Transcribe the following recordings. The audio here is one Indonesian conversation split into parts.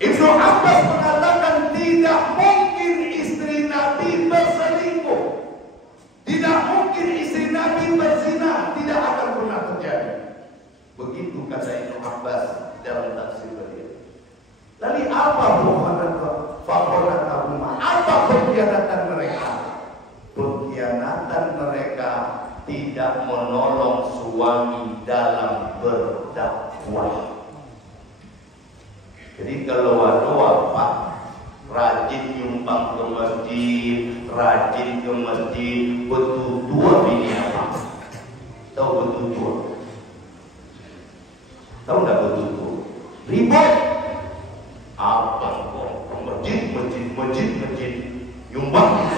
Ibnu Abbas mengatakan tidak mungkin istri Nabi berselingkuh, tidak mungkin istri Nabi berzina, tidak akan pernah terjadi. Begitu kata Ibnu Abbas dalam tafsir beliau. Lalu apa fakhoratahuma? Apa pengkhianatan mereka? Pengkhianatan mereka tidak menolong suami dalam berdakwah. Jadi kalau ada Pak rajin nyumbang ke masjid, betul dua bini apa? Tahu betul dua? Tahu nggak betul dua? Ribet. Apa kok? Masjid, nyumbang.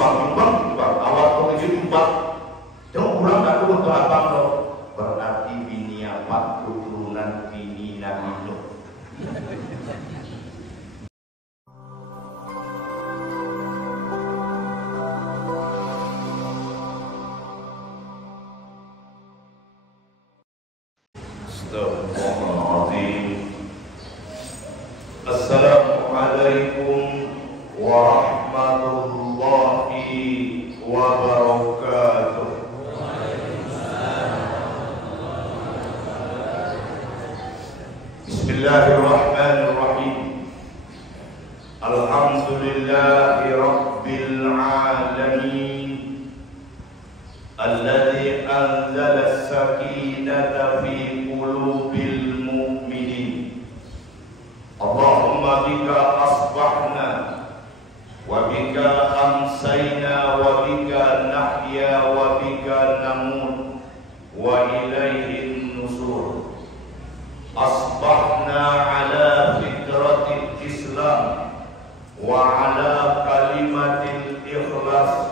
Awal pengajian nyumbang. Jangan pulang nggak dulu ke abang loh. Berarti bini apa? Keturunan bini Nabi Nuh. Assalamualaikum warahmatullahi wabarakatuh. Bismillahirrahmanirrahim. Alhamdulillahi rabbil alamin. Alladzi anzala as-sakinata fi qulubil mu'minin. Allahumma bika asbahna wa bika amsayna wa bika nahya wa bika namut wa ilayhin nusur. Asbahna ala fitratil Islam wa ala kalimatil ikhlas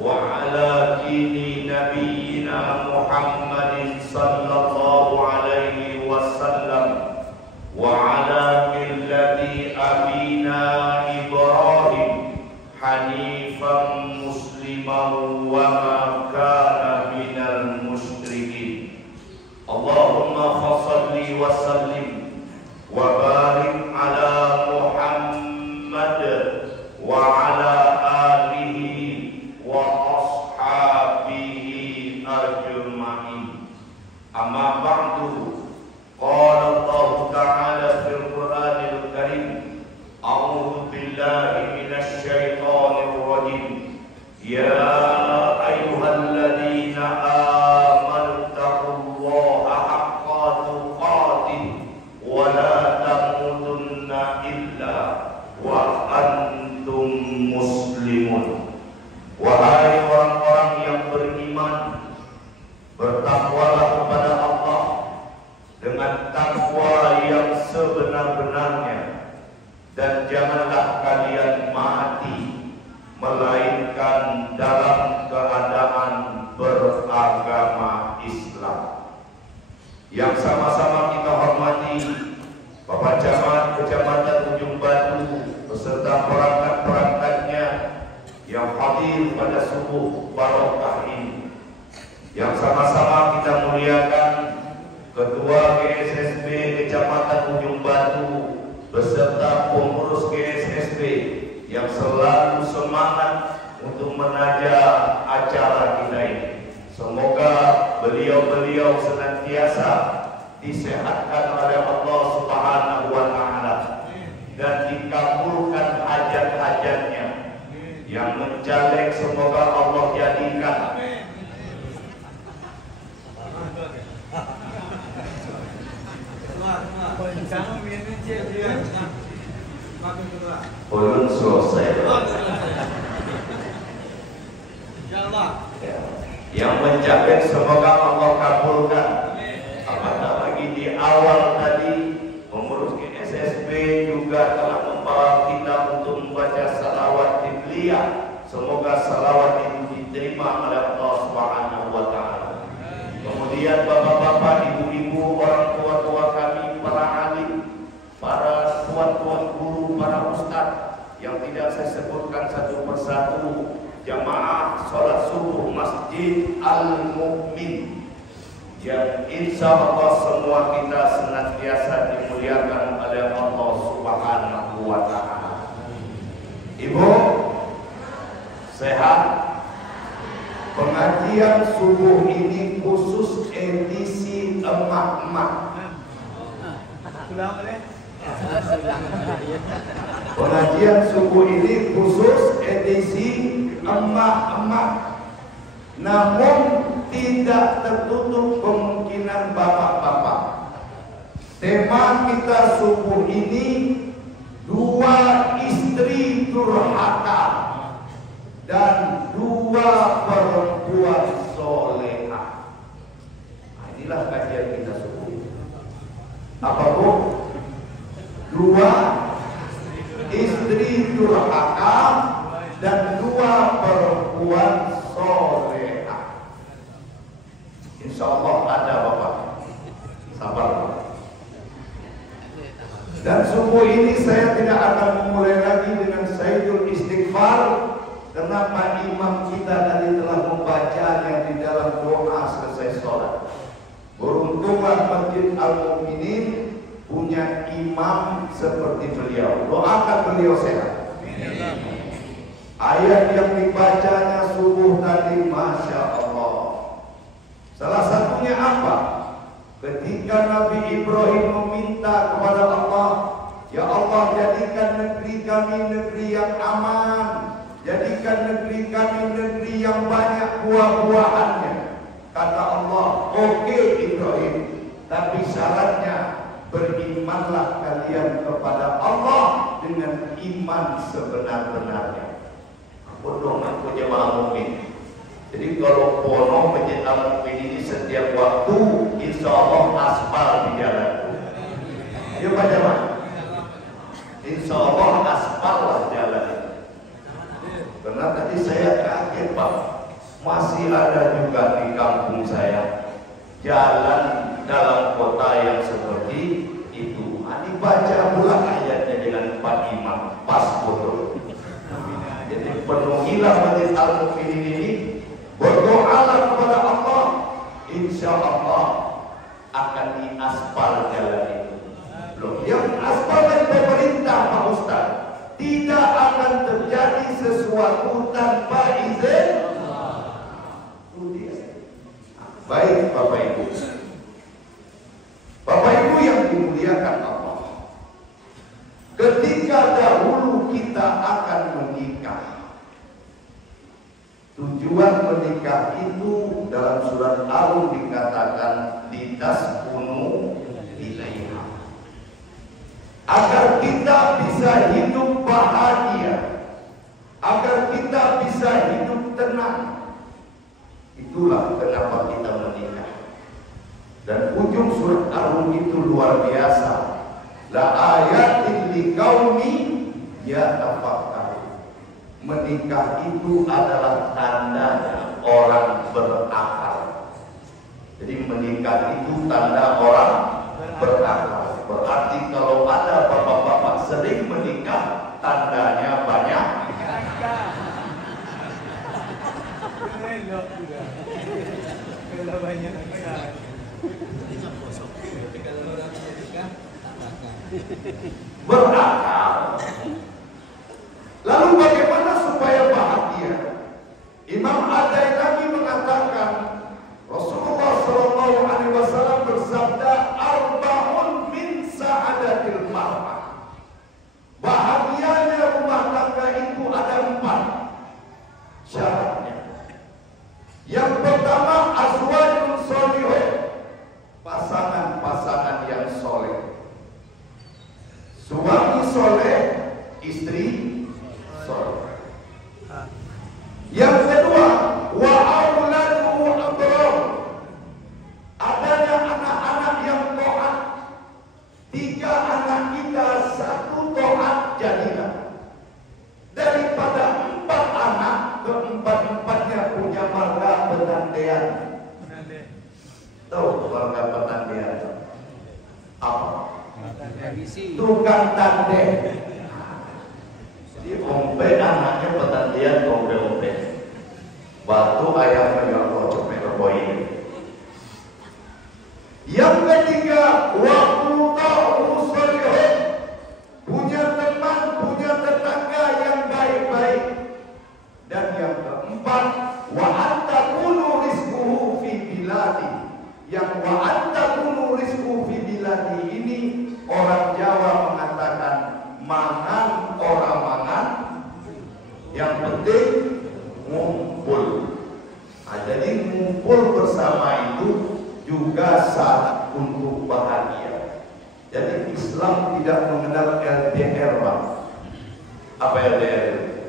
wa ala dini nabiyyina Muhammadin sallallahu alaihi wasallam wa ala millati abina Ibrahim hanifan musliman wa ma kana minal musyrikin. Allahumma fassalli wa sallim wa barik ala Muhammad wa ala alihi wa ashabihi ajma'in. Amma ba'du. Qala Allah Ta'ala fil Qur'anil Karim, a'udzu billahi minasy syaithanir rajim. Ya ayyuhalladzina amanu taqullaha haqqa tuqatih wa la tamutunna illa wa antum muslimun. Wahai orang-orang yang beriman, bertakwalah kepada Allah dengan takwa yang sebenar-benarnya, dan janganlah kalian mati melainkan dalam keadaan beragama Islam. Yang sama-sama kita hormati Bapak Camat Kecamatan Ujung Batu beserta perangkat-perangkatnya yang hadir pada subuh barokah ini. Yang sama-sama kita muliakan Ketua GSSB Kecamatan Ujung Batu beserta pengurus GSSB yang selalu semangat untuk menaja acara kita ini. Semoga beliau-beliau senantiasa disehatkan oleh Allah Subhanahu wa Ta'ala dan dikabulkan hajat-hajatnya. Yang mencaleg semoga Allah jadikan belum selesai. Yang mencapai semoga Allah kabulkan. Apatah lagi di awal tadi pengurus GSSB juga telah membawa kita untuk membaca salawat tibliyah. Semoga salawat itu diterima oleh Allah Subhanahu wa Ta'ala. Kemudian bapak-bapak, ibu-ibu, orang tua-tua kami, para alim, para tuan-tuan guru, para ustadz yang tidak saya sebutkan satu persatu, jamaah sholat subuh Masjid Al-Mu'min, yang insya Allah semua kita senantiasa dimuliakan oleh Allah Subhanahu Pengajian subuh ini khusus edisi emak-emak, namun tidak tertutup kemungkinan bapak-bapak. Tema kita subuh ini, dua istri durhaka dan dua perempuan solehah. Nah, inilah kajian kita subuh ini. Apa bu? Dua istri durhaka dan dua perempuan solehah. Insya Allah ada bapak. Sabar pak. Dan subuh ini saya tidak akan memulai lagi dengan Sayyidul Istighfar, karena Pak Imam kita tadi telah membacanya di dalam doa selesai sholat. Beruntunglah Masjid Al-Mu'minin punya imam seperti beliau. Doakan beliau sehat. Ayat yang dibacanya subuh tadi, Masya Allah. Salah satunya apa? Ketika Nabi Ibrahim meminta kepada Allah, ya Allah, jadikan negeri kami negeri yang aman, jadikan negeri kami negeri yang banyak buah-buahannya. Kata Allah, oke Ibrahim, tapi syaratnya berimanlah kalian kepada Allah dengan iman sebenar-benarnya. Bodoh aku jemaah mukmin. Jadi kalau pono Masjid Al-Mu'min ini setiap waktu insya Allah aspal di jalan. Ya Pak Jamal, insya Allah aspal lah jalan. Karena tadi saya kaget Pak, masih ada juga di kampung saya jalan dalam kota yang seperti itu. Dibaca pula ayatnya dengan Pak Imam, pas betul. Jadi penuhilah Masjid Al-Mu'min ini, berdoalah kepada Allah, insya Allah akan diaspal jalan itu. Loh, yang aspal dari pemerintah Pak Ustaz, tidak akan terjadi sesuatu tanpa izin. Baik Bapak Ibu, Bapak Ibu yang dimuliakan Allah, ketika dahulu kita akan menikah, tujuan menikah itu dalam surat Al dikatakan litaskunu ilaiha, agar kita bisa hidup bahagia, agar kita bisa hidup tenang. Itulah kenapa kita menikah. Dan ujung surat Al itu luar biasa. La ayatin liqaumi yatafakkarun. Menikah itu adalah tandanya orang berakal. Jadi menikah itu tanda orang berakal. Berarti kalau ada bapak-bapak sering menikah, tandanya banyak. Berakal. Lalu bagaimana supaya bahagia? Imam Ad-Dailami mengatakan, Rasulullah SAW bersabda, arba'un min sa'adatil mar'ah. Bahagianya rumah tangga itu ada 4 syaratnya. Yang pertama, azwajun sholihun, pasangan-pasangan yang soleh. Suami soleh, istri soleh. Yang kedua, wa auladuhu abrar, adanya anak-anak yang taat. 3 anak kita, 1 taat jadilah. Daripada 4 anak, keempat-empatnya punya marga petandean. Tahu marga petandean apa? Tukang tandem. Jadi ombe anaknya petandean, ombe-ombe. Batu ayamnya yang kocok ini. Yang ketiga, waktu tahu solihun, punya teman, punya tetangga yang baik-baik. Dan yang keempat, wa antakunu rizquhu fi biladi. Yang wa antakunu rizquhu fi biladi ini orang LDR, Pak. Apa LDR?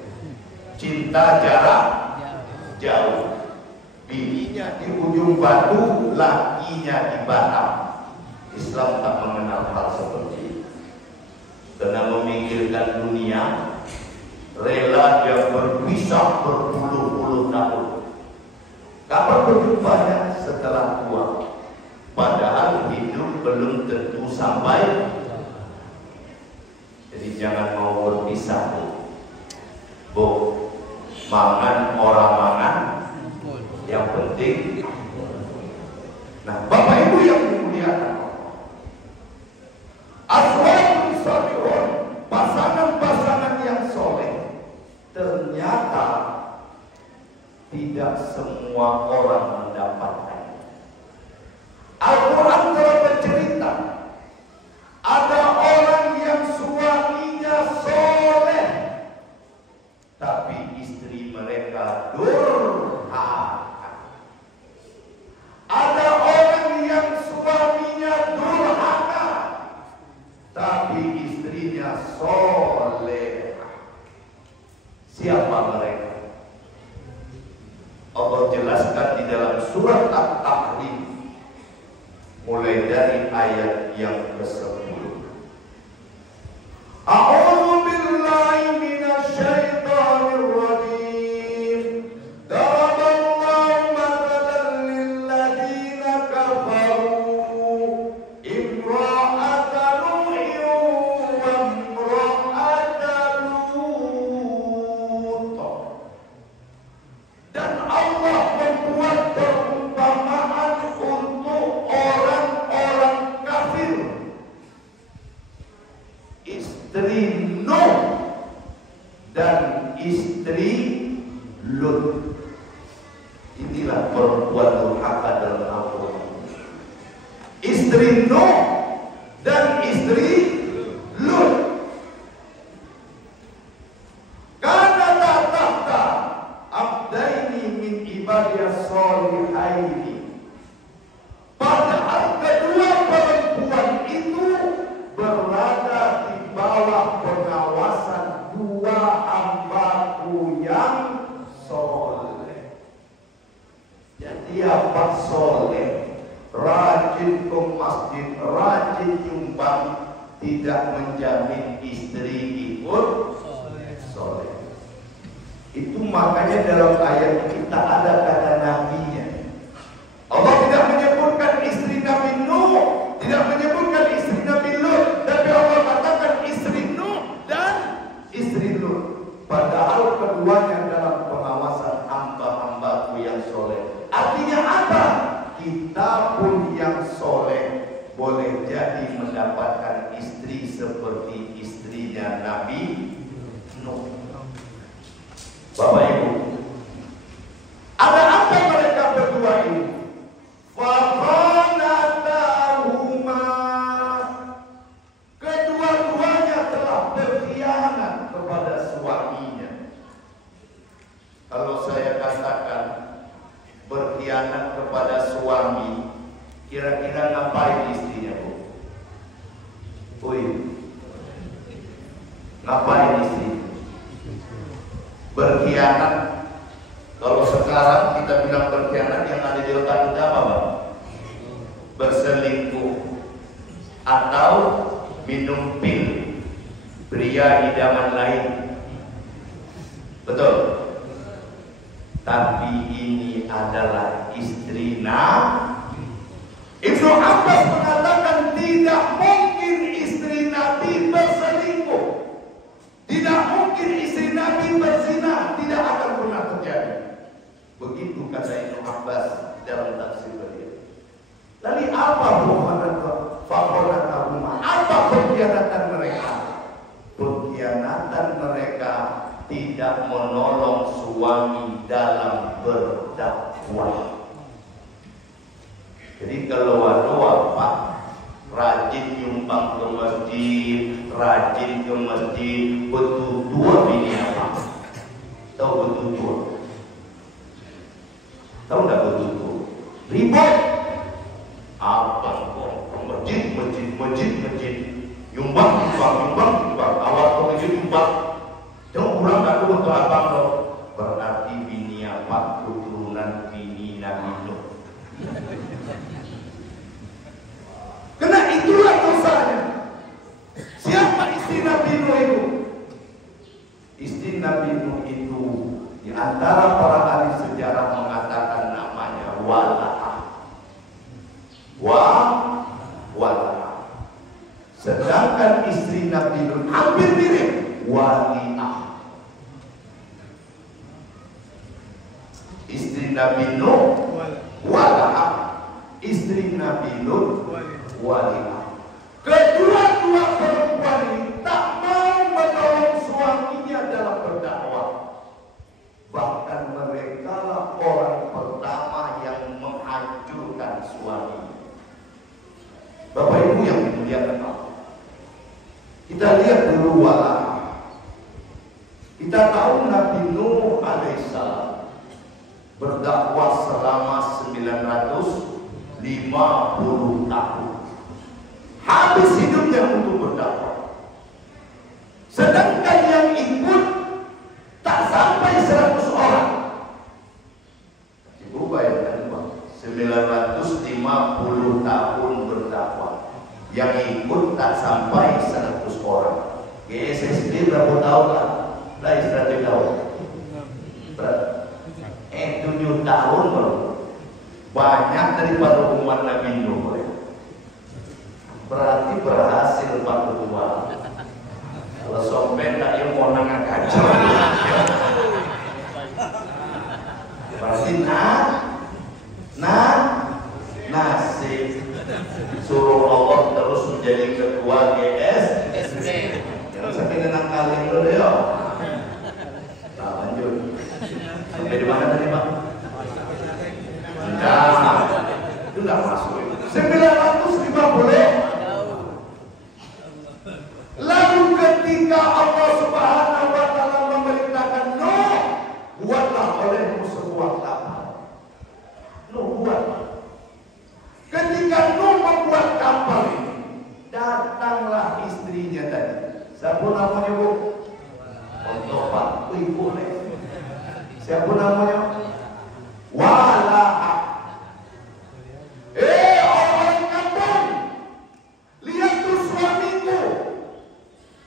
Cinta jarak jauh. Bininya di ujung batu, lakinya di Batam. Islam tak mengenal hal seperti itu. Karena memikirkan dunia, rela dia berpisah berpuluh-puluh tahun. Kapan berjumpanya? Setelah tua. Padahal hidup belum tentu sampai. Jadi jangan mau berpisah, Bu. Mangan orang mangan, yang penting. Nah, Bapak Ibu yang dimuliakan, azwajun salihun, pasangan-pasangan yang soleh, ternyata tidak semua orang mendapatkan. Al-Quran telah bercerita, ada orang yang suaminya soleh, tapi istri mereka durhaka. Ada orang yang suaminya durhaka, tapi istrinya soleh. Siapa mereka? Allah jelaskan di dalam surat At-Tahrim, mulai dari ayat yang ke-10. A'udzu billahi minasy syaithanir rajim. Daraballahu mathalan lil ladzina kafaru imra'atan nuhin wa imra'atan lut. Dan Allah membuat perumpamaan untuk orang-orang kafir. Istri Nuh dan istri Lut. Inilah perempuan durhaka dalam Al-Quran. Istri Nuh dan istri Lut. Karena tahta abdaini min ibadiyas solihaini. Padahal kedua perempuan itu berada di bawah pengawasan dua hambaku yang soleh. Jadi apa soleh? Rajin ke masjid, rajin nyumbang, tidak menjamin istri ikut soleh. Itu makanya dalam ayat kita ada kata nabinya. Allah tidak menyebutkan istri Nabi Nuh, tidak menyebutkan istri Nabi Lut, tapi Allah katakan istri Nuh dan istri Lut. Padahal keduanya dalam pengawasan hamba-hambaku yang soleh. Artinya apa? Kita pun yang soleh boleh jadi mendapatkan istri seperti istrinya Nabi Nuh. Bapak Ibu, ada apa mereka berdua ini? Kedua-duanya telah berkhianat kepada suaminya. Kalau saya katakan berkhianat kepada suami, kira-kira ngapain istrinya, Bu? Ngapain istrinya? Berkhianat. Kalau sekarang kita bilang berkhianat, yang ada di otak kita apa, Bang? Berselingkuh atau minum pil, pria idaman lain. Betul? Tapi ini adalah istri Nabi. Ibnu Abbas mengatakan tidak mungkin istri Nabi berselingkuh, tidak mungkin istri Nabi berzina, tidak akan pernah terjadi. Begitu kata Ibnu Abbas dalam tafsir beliau. Lalu apa apa pengkhianatan mereka? Pengkhianatan mereka tidak menolong suami dalam berdakwah. Jadi kalau Pak rajin nyumbang ke masjid, rajin ke masjid, betul-betul bini apa? Tahu betul-betul? Tahu nggak betul-betul? Ribet. Apa kok? Masjid, nyumbang. abang lo, berarti bini apa keturunan bini Nabi Nuh. Karena itulah dosanya. Siapa istri Nabi Nuh itu? Istri Nabi Nuh itu di antara para ahli sejarah mengatakan namanya Wala'ah. Wala'ah. Sedangkan istri Nabi Nuh hampir mirip, Wali'ah. Istri Nabi Nuh Wala'ah, istri Nabi Nuh Wali'ah. Kedua-dua perempuan ini tak mau menolong suaminya dalam berdakwah. Bahkan mereka lah orang pertama yang menghancurkan suami. Bapak Ibu yang dimuliakan Allah, kita lihat dulu Wala'ah. Kita tahu Nabi Nuh alaihissalam berdakwah selama 950 tahun. Habis hidupnya untuk berdakwah. Sedangkan yang ikut tak sampai 100 orang. Ibu bayangkan Pak, 950 tahun berdakwah, yang ikut tak sampai 100 orang. GSSB berapa tahun lah? Lah istirahat tahun. 7 tahun baru. Banyak daripada umat Nabi Nuh. Berarti berhasil 42. Kalau sampai tak yang mau nangak kacau. Berarti nasib. Suruh Allah terus menjadi ketua GSSB. Jangan sampai nenang kali dulu ya. Nah, lanjut. Sampai di mana tadi Pak? Nah, itu nggak masuk. 950. Lalu ketika Allah Subhanahu wa Ta'ala memerintahkan Nuh, buatlah olehmu sebuah kapal. Nuh buat. Ketika Nuh membuat kapal ini, datanglah istrinya tadi. Siapa namanya Bu? Pak Ibu nih. Siapa namanya? Wala'ah. Orang kampung, lihat tuh suamiku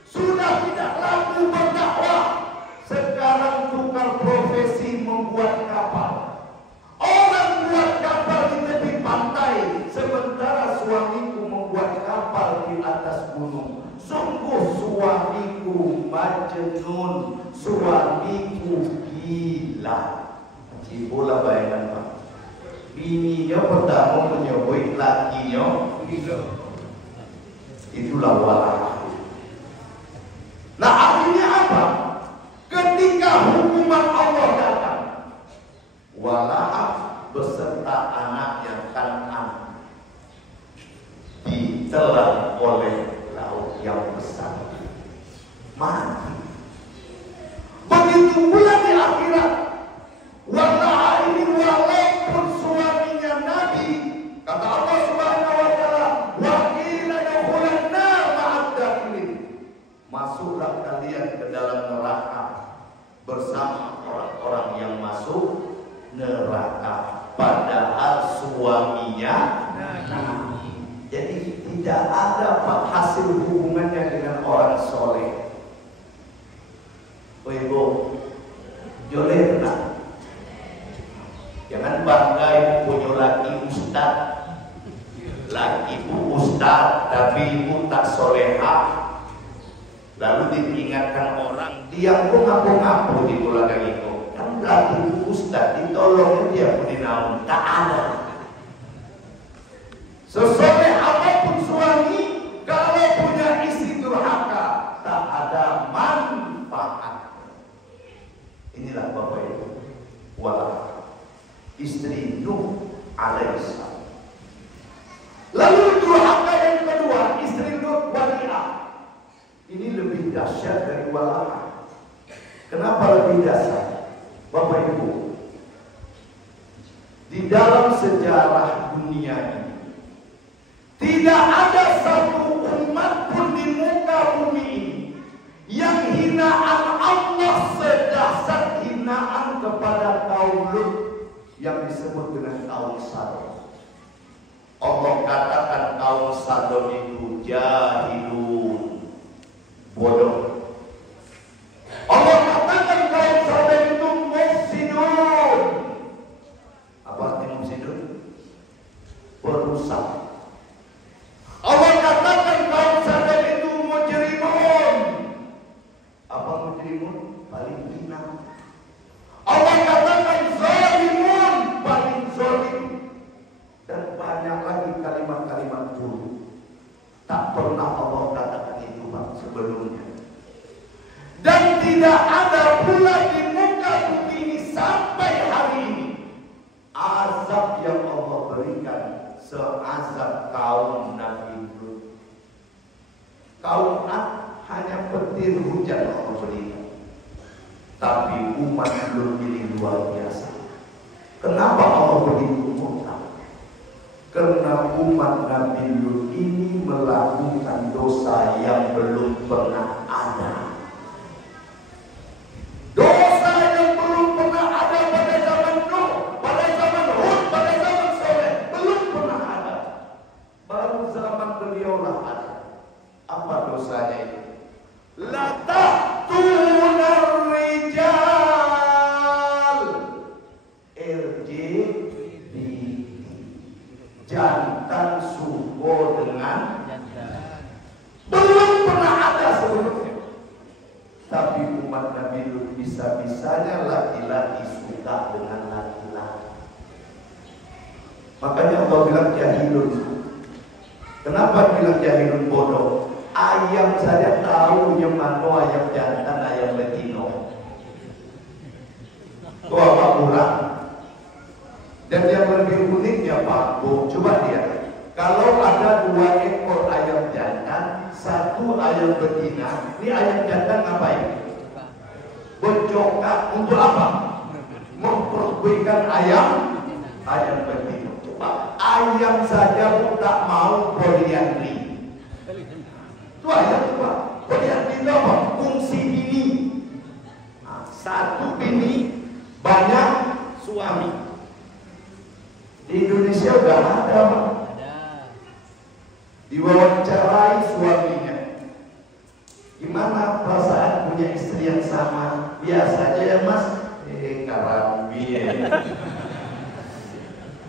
sudah tidak laku berdakwah, sekarang tukar profesi membuat kapal. Orang buat kapal di tepi pantai, sementara suamiku membuat kapal di atas gunung. Sungguh suamiku majnun, suamiku gila. Cibola bayangkan Pak, bininya pertama menyebut lakinya gila. Itulah Wala'ah. Nah akhirnya apa? Ketika hukuman Allah datang, Wala'ah beserta anaknya Kan'an ditelan oleh laut yang besar, mati. Begitu pula di akhirat, Wala'ah ini walaupun suaminya Nabi, kata Allah Subhanahu wa Ta'ala, wa qila dukhulan nar ma'ad dakhilin, masuklah kalian ke dalam neraka bersama orang-orang yang masuk neraka, padahal suaminya Nabi. Jadi tidak ada hasil hubungannya dengan orang soleh. Ibu, joleh tenang. Jangan bangga ibu punya laki ustad. Laki ibu ustad, tapi ibu tak solehah. Lalu diingatkan orang, dia pun ngaku-ngaku di belakang itu. Kan laki ibu ustad, ditolong dia pun dinaun. Tak ada. Sesoleh apapun suami, kalau punya istri durhaka, tak ada manfaat. Inilah Bapak Ibu, Wala'ah, istri Nuh alaihissalam. Lalu durhaka yang kedua, istri Nuh Wali'ah. Ini lebih dahsyat dari Wala'ah. Kenapa lebih dahsyat? Bapak Ibu, di dalam sejarah dunia ini, tidak ada satu umat pun di muka bumi ini yang hinaan Allah sedahsyat disebut dengan kaum Sodom. Allah katakan kaum Sodom itu jahilun, bodoh. Allah katakan kaum Sodom itu mufsidun. Apa arti mufsidun? Perusak. Allah katakan kaum Sodom itu mujrimun. Apa mujrimun? Paling hina. Allah katakan zalimun, paling zalim. Dan banyak lagi kalimat-kalimat buruk. Tak pernah Allah katakan itu sebelumnya. Dan tidak ada pula di muka bumi ini sampai hari ini azab yang Allah berikan seazab kaum Nabi Lut. Kaum Ad hanya petir hujan Allah berikan. Tapi umat Lut ini luar biasa. Kenapa Allah begitu murka? Karena umat Nabi Lut ini melakukan dosa yang belum pernah ada. Dosa yang belum pernah ada pada zaman Nuh, pada zaman Hud, pada zaman Saleh, belum pernah ada. Baru zaman beliaulah ada. Apa dosanya itu? La taqtunar rijal LGBT, jantan suko dengan belum pernah ada sebelumnya. Tapi umat Nabi Lut bisa-bisanya laki-laki suka dengan laki-laki. Makanya Allah bilang jahilun. Kenapa bilang jahilun bodoh? Ayam saja tahu yang mana ayam jantan, ayam betina. Itu apa kurang? Dan yang lebih uniknya Pak Bu, coba lihat. Kalau ada 2 ekor ayam jantan, 1 ayam betina, ini ayam jantan ngapain? Bercokak untuk apa? Memperbuikan ayam betina. Coba ayam saja pun tak mau poliandri. Itu ayam coba. Poliandri itu apa? Fungsi bini. Nah, 1 bini, banyak suami. Di Indonesia udah ada, Pak. Diwawancarai suaminya. Gimana perasaan punya istri yang sama? Biasa aja ya Mas. Karambi ya.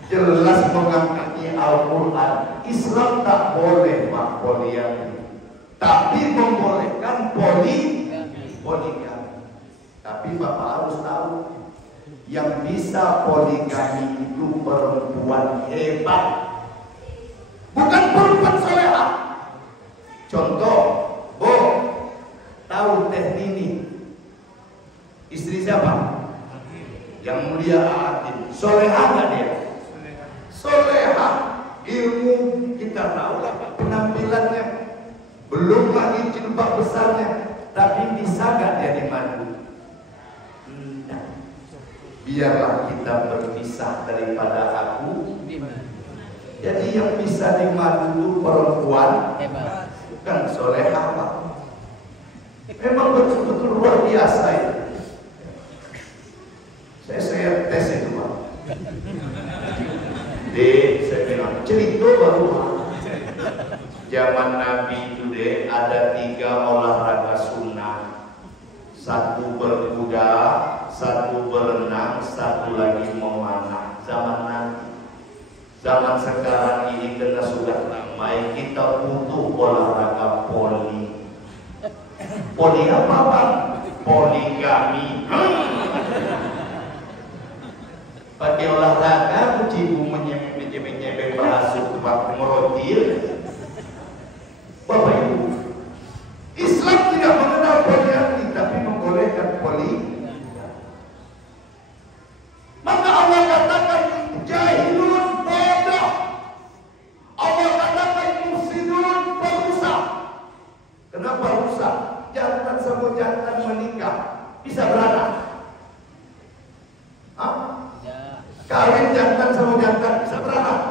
Jelas mengangkatnya Al-Quran. Islam tak boleh Pak poliandri, tapi membolehkan poligami. Tapi Bapak harus tahu, yang bisa poligami itu perempuan hebat, bukan perempuan soleha. Contoh, Bu, tahu Teh Nini, istri siapa? Yang mulia Atin. Soleha nggak dia? Soleha. Ilmu kita tahu lah penampilannya, belum lagi jilbab besarnya. Tapi bisa nggak dia dimadu? Biarlah kita berpisah daripada aku. Jadi yang bisa dimadu itu perempuan, bukan soleha, Pak. Memang betul-betul luar biasa itu. Saya tes itu, Pak. Saya bilang cerita baru. Zaman Nabi itu ada 3 olahraga sunnah. 1 berkuda, 1 berenang, 1 lagi memanah. Zaman Nabi. Zaman sekarang ini karena sudah ramai, kita butuh olahraga poli. Poli apa Pak? Poligami. Pakai olahraga, cibu menyebek bahasa tempat merotil. Bapak Ibu, Islam tidak mengenal poliandri, tapi membolehkan poli. Maka Allah katakan jahilun bodoh. Allah katakan mufsidun perusak. Kenapa rusak? Jantan sama jantan menikah bisa beranak. Hah? Kawin jantan sama jantan bisa beranak?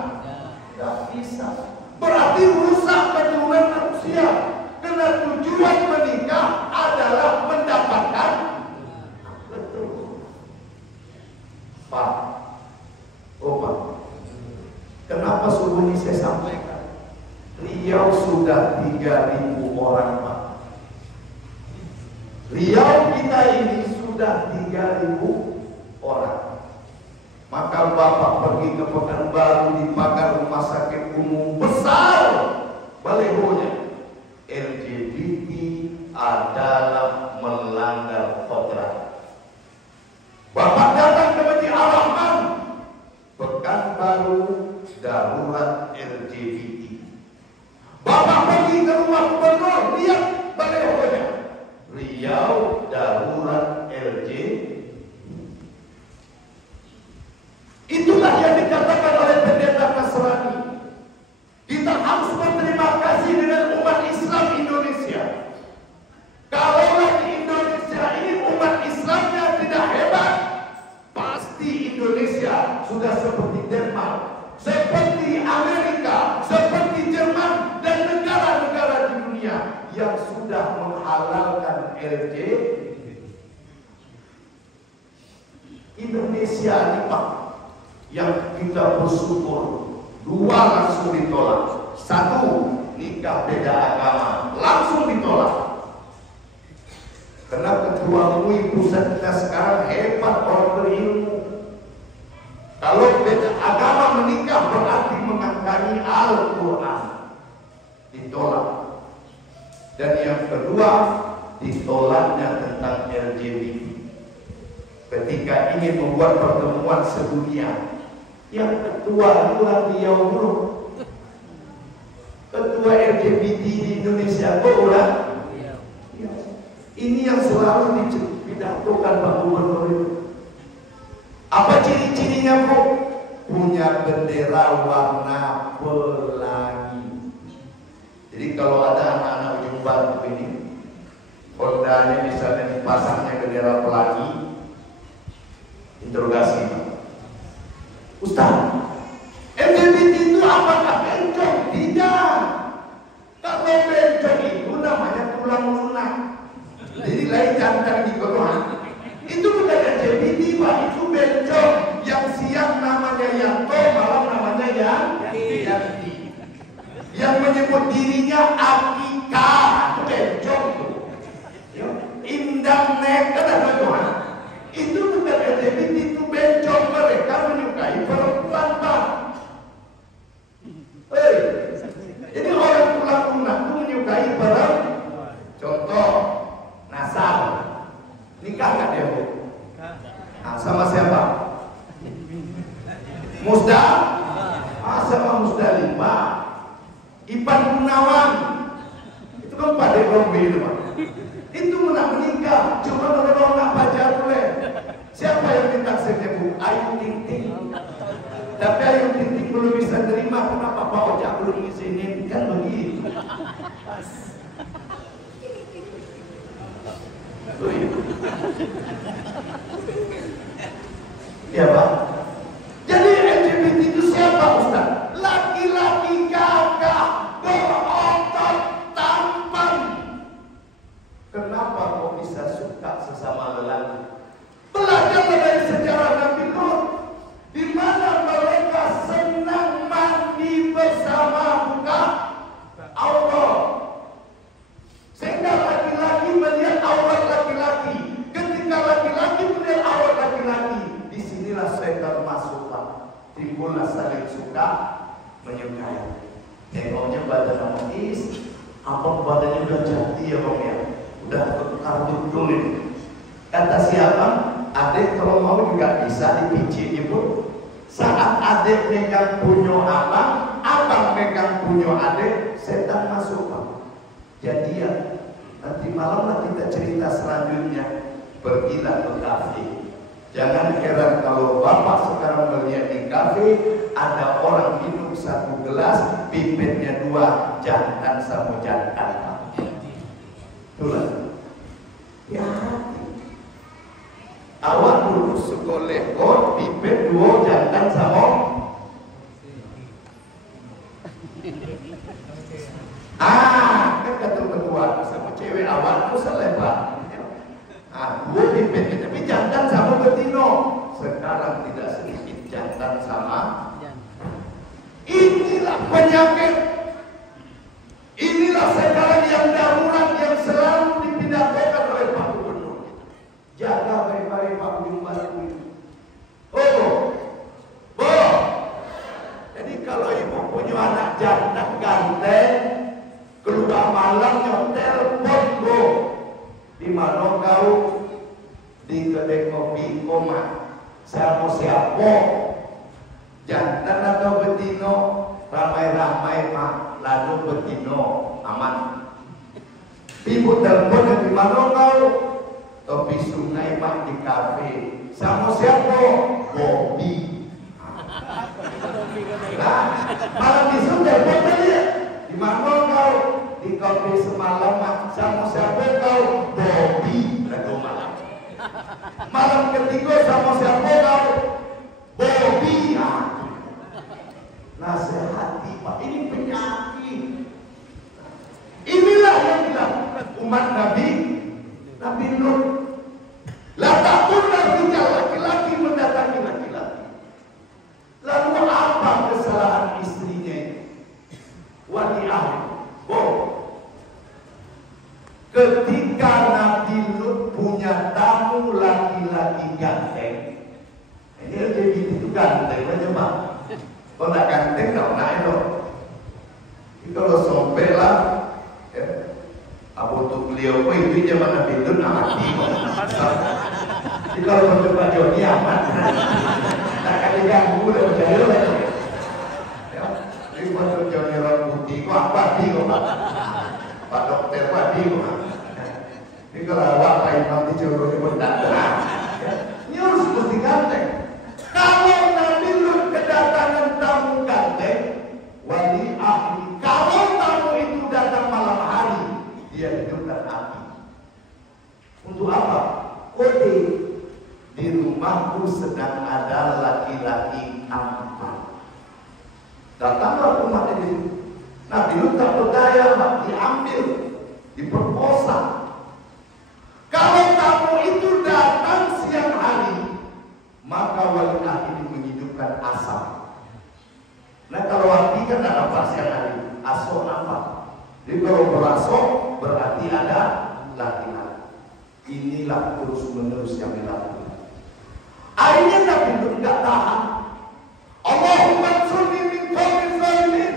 Tidak bisa. Berarti rusak keturunan manusia. Karena tujuan menikah adalah mendapatkan. Betul Pak. Oh Riau kita ini sudah 3.000 orang. Maka Bapak pergi ke Pekanbaru di pagar rumah sakit umum besar, balehonya, LGBT adalah melanggar kodrat. Bapak datang ke Masjid Ar-Rahman, Pekanbaru darurat LGBT. Bapak pergi ke rumah gubernur, lihat balehonya, Riau darurat LGBT. Itulah yang dikatakan oleh pendeta Nasrani. Kita harus berterima kasih dengan umat Islam Indonesia. Kalau di Indonesia ini umat Islamnya tidak hebat, pasti Indonesia sudah seperti Denmark, seperti Amerika, seperti Jerman, dan negara-negara di dunia yang sudah menghalalkan LGBT. Indonesia ini Pak, yang kita bersyukur, 2 langsung ditolak. 1, nikah beda agama langsung ditolak. Karena ketua MUI pusat kita sekarang hebat, orang berilmu. Kalau beda agama menikah berarti mengangkari Al-Quran, ditolak. Dan yang kedua, ditolaknya tentang LGBT. Ketika ingin membuat pertemuan sedunia, yang ketua Lurah Riau dulu, ketua LGBT di Indonesia, udah. Ini yang selalu dipidatokan Pak Gubernur itu. Apa ciri-cirinya, Bu? Punya bendera warna pelangi. Jadi kalau ada anak-anak ujung Batu ini, Hondanya misalnya dipasangnya bendera pelangi, interogasi, Ustaz, LGBT itu apakah bencong? Tidak. Kalau bencong itu namanya tulang lunak. Jadi lain jantan di kotoran. Itu bukan LGBT Pak, itu bencong. Yang siang namanya Yanto, malam namanya Yanti. Yang menyebut dirinya Akika, itu bencong. Indang Nek, ada Tuhan. Itu bukan LGBT, itu bencong. Mereka menyukai perempuan Pak. Jadi orang tulang lunak itu menyukai perempuan. Contoh, Nasar, nikah nggak dia, Bu? Nah, sama siapa? Musda, sama Musdalifah. Ipan Gunawan, itu kan Pak Dekombe itu Pak. Itu menikah, cuma orang nak pacar boleh. Siapa yang ditaksirnya, Bu? Ayu Ting Ting. Tapi Ayu Ting Ting belum bisa terima, kenapa Pak Ojak belum izinin? Kan begitu. Ya Pak. Jadi LGBT itu siapa Ustaz? Laki-laki gagah, berotot, tampan. Kenapa kok bisa suka sesama lelaki? Belajarlah dari sejarah Nabi Lut, di mana mereka senang mandi bersama buka aurat. Sehingga laki-laki melihat aurat laki-laki. Ketika laki-laki melihat aurat laki-laki, disinilah setan masuk Pak. Timbullah saling suka menyukai. Tengoknya badan Is, apa badannya udah jadi ya Bang ya? Udah kardudung ini. Kata siapa? Adik kalau mau juga bisa dipicit Ibu. Saat adik megang punya abang megang punya adik, setan masuk Pak. Jadian. Nanti malamlah kita cerita selanjutnya. Pergilah ke kafe. Jangan heran kalau Bapak sekarang melihat di kafe ada orang minum 1 gelas, pipetnya 2, jantan sama jantan. Itulah. Ya. Awak dulu sekolah pipet 2, jantan sama. Kan kata ketua sama cewek awak tuh selebar. Gue pipet tapi jantan sama betino. Sekarang tidak sedikit jantan sama. Inilah penyakit. Inilah sekarang yang darurat yang selalu dipidatokan oleh Pak baik Pak ujung batu itu. Oh, boh. Jadi kalau ibu punya anak jantan ganteng, keluar malam telepon bu. Di mana kau? Di kedai kopi koma. Saya mau siapa? Jantan atau betino? Ramai-ramai mak, lalu betino aman. Ibu telepon di mana kau? Topi sungai mak di kafe. Sama siapa? Bobby. Nah, malam isu telepon dia. Di mana kau? Di kafe semalam mak. Sama siapa kau? Bobby. Lalu malam. Malam ketiga sama siapa kau? Bobby. Nasihati Pak, ini penyakit. Inilah yang dilakukan umat Nabi Nuh. La taqulna rijal, laki-laki mendatangi laki-laki. Lalu apa kesalahan istrinya? Wali'ah. Oh. Ketika Nabi Nuh punya tamu laki-laki ganteng. Ini jadi itu ganteng aja Pak. Kalau nak ganteng tak naik loh. Kalau sombel lah. Apa untuk beliau pun itu zaman Nabi Nuh mati. Jadi kalau mencoba Joni aman, tak akan diganggu dan berjaya lah. Jadi untuk Joni orang putih, kok apa di kok Pak Dokter Padi kok. Ini kalau awak Pak Imam dicurug pun tak benar. Ini harus mesti ganteng. Kalau Nabi Nuh kedatangan tamu ganteng, wali ahli. Kalau tamu itu datang malam hari, dia hidupkan api. Untuk apa? Kode di rumahku sedang ada laki-laki empat. Datanglah rumah ini. Nabi Nuh tak berdaya, diambil, diperkosa. Kalau tamu itu datang siang hari, maka wali ahli menghidupkan asap. Nah kalau api kan tak nampak siang hari, asap nampak. Jadi kalau berasap berarti ada laki-laki. Inilah terus-menerus yang dilakukan. Akhirnya Nabi Nuh tidak tahan. Allahumma ansurni min qaumin zalimin.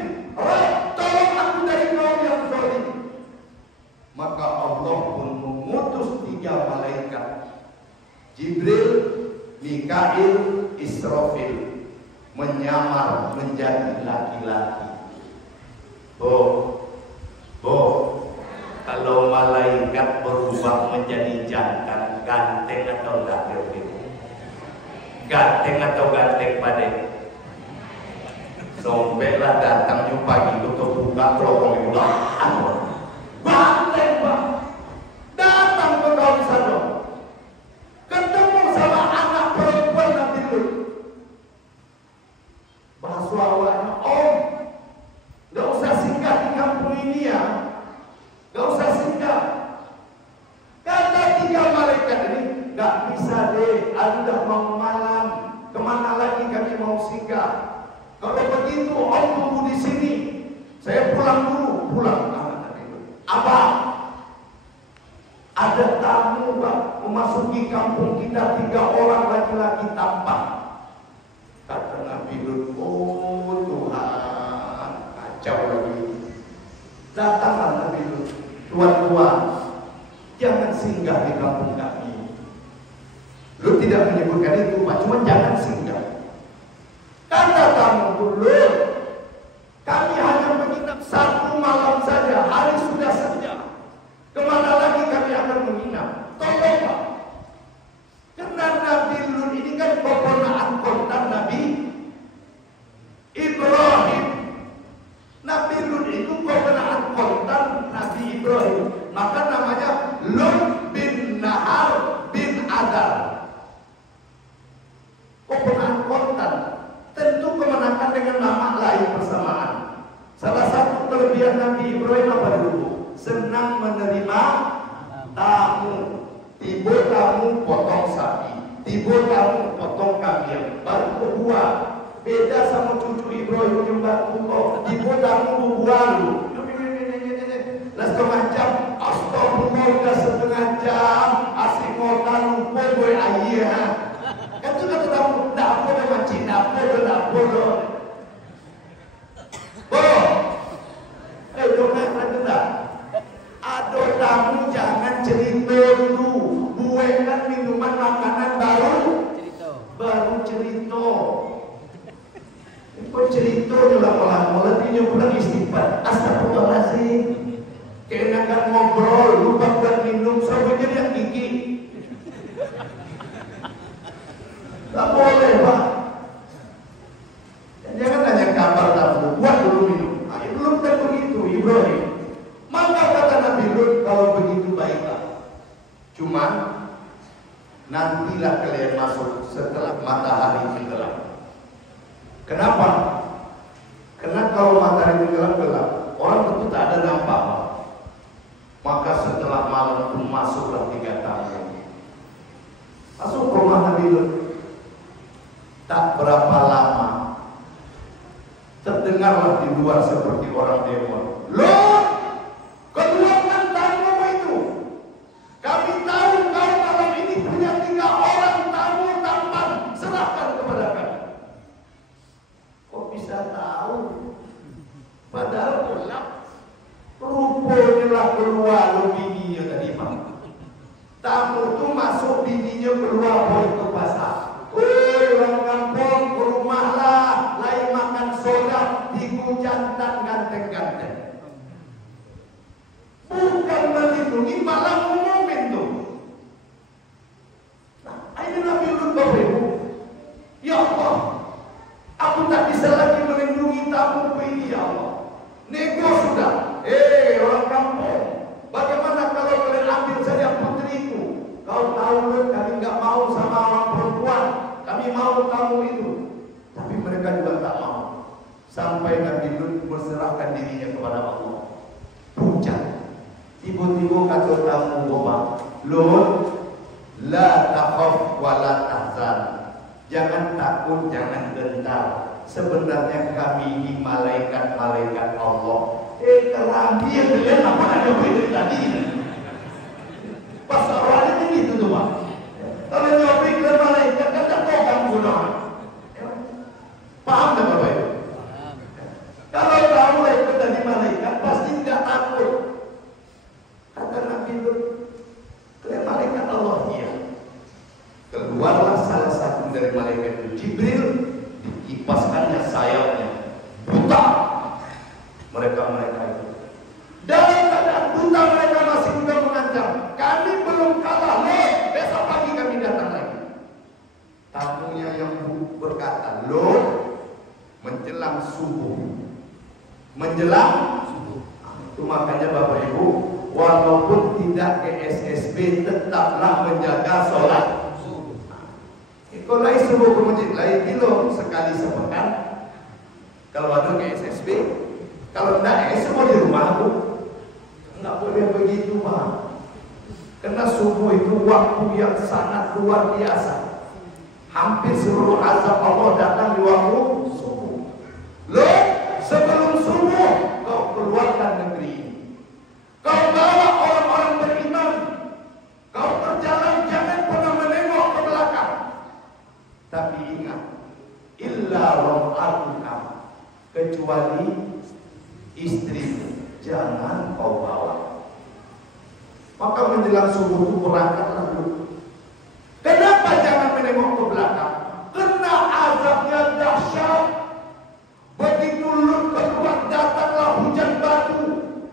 Tolong aku dari kaum yang zalim. Maka Allah pun mengutus 3 malaikat, Jibril, Mikail, Israfil, menyamar menjadi laki-laki. Kalau malaikat berubah menjadi jantan, ganteng atau enggak? Ganteng atau ganteng pada? Sombeklah datang jumpa gitu buka lorong ulang. Ganteng Pak. Datang ke kaum sana. Ketemu sama anak perempuan Nabi Nuh. Bahasa awalnya, Om, gak usah singgah di kampung ini ya. Gak usah singgah. Kata 3 malaikat ini, gak bisa deh, Anda mau malam. Kemana lagi kami mau singgah? Kalau begitu, Om tunggu di sini. Saya pulang dulu. Pulang. Apa? Ada tamu Pak, memasuki kampung kita 3 orang laki-laki tampan. Kata Nabi Nuh, oh Tuhan, kacau lagi. Datanglah Nabi Nuh, tuan-tuan, jangan singgah di kampung kami. Lu tidak menyebutkan itu Pak, cuma jangan singgah. Kata tamu dulu, kami hanya menginap 1 malam saja, hari sudah senja. Kemana lagi kami akan menginap? Tolong Pak. Karena Nabi Nuh ini kan keponakan kontan Nabi Ibrahim. Nabi Nuh itu keponakan kontan Nabi Ibrahim. Maka namanya Lut bin Nahar bin Adar. Keponakan kontan. Tentu kemenakan dengan nama lain bersamaan. Salah satu kelebihan Nabi Ibrahim apa dulu? Senang menerima tamu. Tiba tamu potong sapi, tiba tamu potong kambing. Baru kedua, beda sama cucu Ibrahim yang baru. Tiba tamu berbual. Setengah jam, astagfirullah, udah setengah jam. Asik ngotan lupa gue ayah. cerita lama-lama dia pulang istighfar. Astagfirullahaladzim. Keenakan ngobrol, lupa buat minum, sampai jadi yang gigi. Tak boleh, Pak. Dan jangan hanya kabar tamu, buat dulu minum. Nah, belum kan begitu, Ibrahim. Maka kata Nabi Lut, kalau begitu baiklah. Cuman nantilah kalian masuk setelah matahari tenggelam. Kenapa? Karena kalau matahari tenggelam gelap, orang tentu tak ada nampak. Maka setelah malam itu masuklah 3 tamu. Masuk ke rumah Nabi Lut. Tak berapa lama terdengarlah di luar seperti orang demon. Lut, keluarkan tamumu itu. Kami tahu kau malam ini punya 3 orang tamu tampan. Serahkan kepada kami. Kok bisa tahu? Padahal gelap. Rupanya lah keluar bininya tadi, Pak. Tamu itu masuk, bininya keluar boy ke pasar. Woi, orang kampung ke rumah lah, lain makan soda, tiku jantan ganteng-ganteng. Bukan melindungi, malah ngomongin tuh. Nah, ini Nabi Lut Bapak. Ya Allah, aku tak bisa lagi melindungi tamu ini, ya Allah. Nego sudah. Orang kampung, bagaimana kalau kalian ambil saja putriku? Kau tahu Lut, kami nggak mau sama orang perempuan. Kami mau kamu itu. Tapi mereka juga tak mau. Sampai Nabi Lut berserahkan dirinya kepada Allah. Puncak. Tiba-tiba kata tamu Bapak, Lut, la takhaf wa la tahzan. Jangan takut, jangan gentar. Sebenarnya kami ini malaikat-malaikat Allah. Kerambi yang kalian apa ada dari tadi? Pas awalnya begitu tuh, Pak. Kalau nyobek ke malaikat kan tak tahu kamu doang. Paham tak Bapak Ibu? Kalau kamu ikut dari malaikat pasti tidak takut. Kata Nabi Lut, kalian malaikat Allah, iya. Keluarlah salah satu dari malaikat itu, Jibril, dikipaskannya sayapnya, buta mereka itu. Dalam keadaan buta mereka masih juga mengancam, kami belum kalah, besok pagi kami datang lagi. Tamunya yang berkata, Lut, menjelang subuh. Itu makanya Bapak Ibu, walaupun tidak ke SSB, tetaplah menjaga sholat. Kalau lain subuh ke masjid, lain belum sekali sepekan. Kalau ada ke SSB, kalau tidak semua di rumah aku. Enggak boleh begitu, Pak. Karena subuh itu waktu yang sangat luar biasa. Hampir seluruh azab Allah datang di waktu subuh. Loh, sebelum subuh kau keluarkan negeri ini. Kau bawa orang-orang beriman. Kau berjalan, jangan pernah menengok ke belakang. Tapi ingat, illa rom'atuka, kecuali istrimu, jangan kau bawa. Maka menjelang subuh itu berangkatlah Lut. Kenapa jangan menengok ke belakang? Karena azabnya dahsyat. Begitu Lut keluar, datanglah hujan batu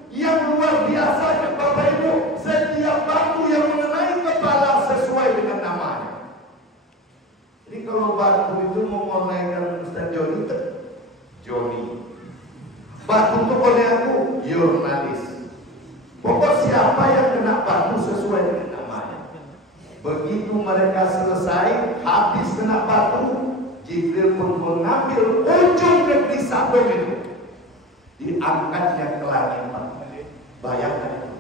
yang luar biasa, Bapak Ibu. Setiap batu yang mengenai kepala sesuai dengan namanya. Jadi kalau batu itu memulaikan Ustaz Joni. Batu itu oleh aku, jurnalis. Pokok siapa yang kena batu sesuai dengan namanya. Begitu mereka selesai, habis kena batu, Jibril pun mengambil ujung negeri Sodom itu, diangkatnya ke langit. Bayangkan,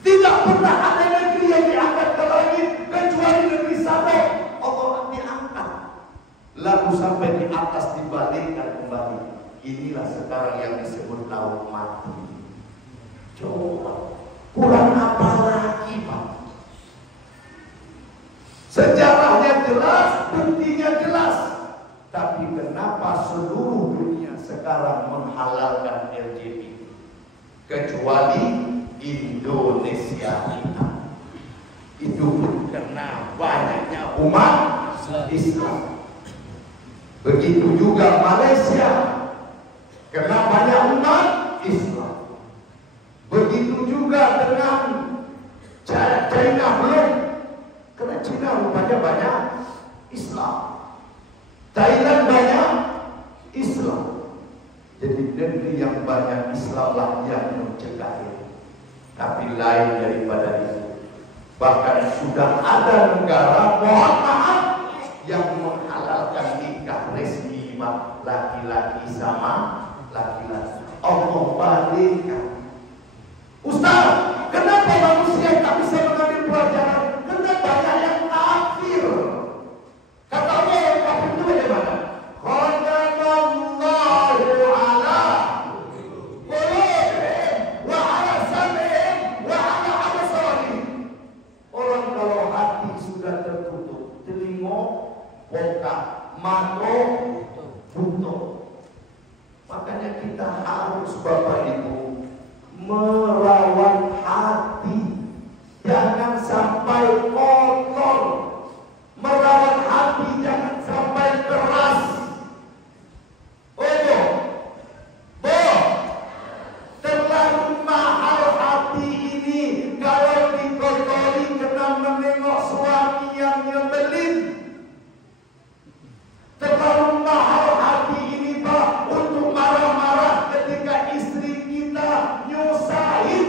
tidak pernah ada negeri yang diangkat ke langit kecuali negeri Sodom. Allah diangkat, lalu sampai di atas dibalikkan kembali. Inilah sekarang yang disebut laut mati. Coba, kurang apa lagi, Pak? Sejarahnya jelas, buktinya jelas. Tapi kenapa seluruh dunia sekarang menghalalkan LGBT? Kecuali Indonesia kita. Itu karena banyaknya umat Islam. Begitu juga Malaysia, karena banyak umat Islam. Begitu juga dengan China belum, karena China rupanya banyak Islam. Thailand banyak Islam. Jadi negeri yang banyak Islam lah yang mencegah ini. Tapi lain daripada itu, bahkan sudah ada negara, mohon maaf, yang menghalalkan nikah resmi laki-laki sama laki-laki. Allah balikkan. Ustaz, kenapa manusia tak bisa mengambil pelajaran? Karena banyak yang kafir. Kata Allah, yang kafir itu bagaimana? Khatamallahu ala qulubihim wa ala sam'ihim wa ala absarihim. Orang kalau hati sudah tertutup, telinga bongkar, mata tutup. Makanya kita harus, Bapak Ibu, merawat hati, jangan sampai kotor. Merawat hati jangan sampai keras. Terlalu mahal hati ini kalau dikotori kena menengok suami yang nyebelin. Terlalu mahal hati ini, Pak, untuk marah-marah ketika istri kita nyusahin.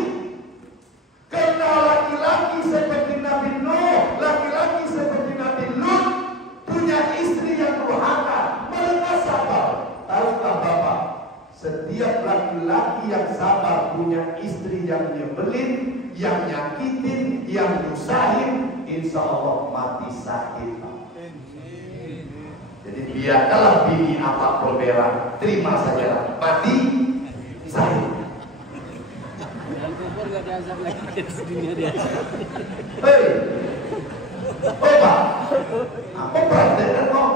Karena laki-laki seperti Nabi Nuh, laki-laki seperti Nabi Lut punya istri yang durhaka, mereka sabar. Tahukah Bapak, setiap laki-laki yang sabar punya istri yang nyebelin, yang nyakitin, yang nyusahin, insya Allah mati sakit. Jadi biarkanlah bini apa berbeda, terima saja, mati sakit. Hei, Bapak, aku praktekkan kok.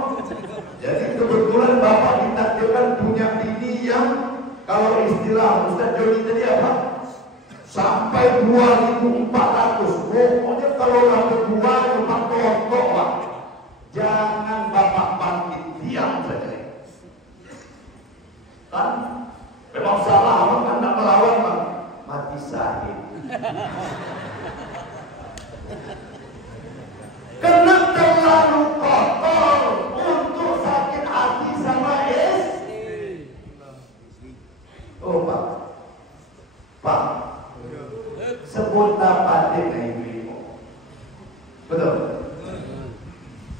Jadi kebetulan Bapak ditakdirkan punya bini yang, kalau istilah Ustaz Joni tadi apa? Sampai 2.400. Pokoknya kalau dapat 2 cuma tontok, Pak. Jangan Bapak bangkit, diam saja. Kan? Memang salah, kan tidak melawan, Pak. Mati syahid. Karena terlalu kotor untuk sakit hati sama Oh Pak, Pak, sebut apa dek ibu? Betul.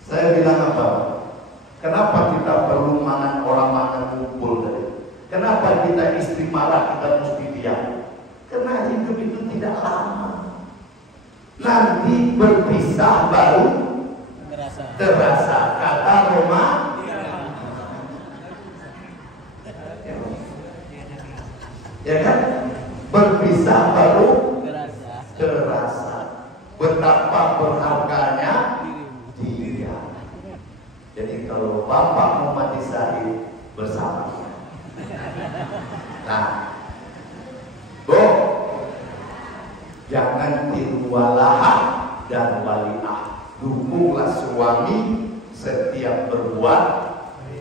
Saya bilang apa? Kenapa kita perlu mangan orang makan kumpul tadi? Kenapa kita istri marah kita mesti diam? Karena hidup itu tidak lama. Nanti berpisah baru terasa. Kata Roma. Ya kan? Berpisah baru terasa. Betapa berharganya dia. Jadi kalau Bapak mau mati syahid bersama. Nah, Bu, jangan tiru walaah dan waliah. Dukunglah suami setiap berbuat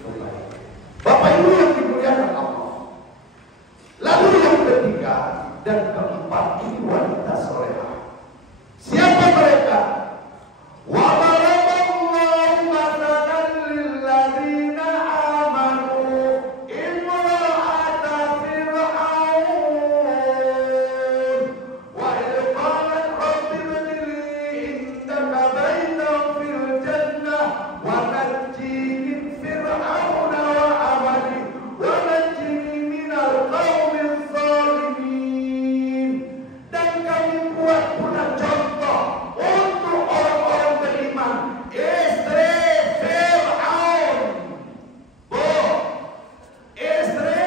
baik. Bapak Ibu yang dimuliakan Allah. Lalu yang ketiga dan keempat ini wanita solehah. Siapa mereka? Wa barakallahu mathalan lilladzina amanu imra'ata fir'aun wa idh qalat rabbi ibni li indaka baitan fil jannah wa najjini min fir'auna wa amali wa najjini minal qaumiz zalimin. Dan kami buat pula contoh untuk orang-orang beriman, istri Fir'aun. Bu, istri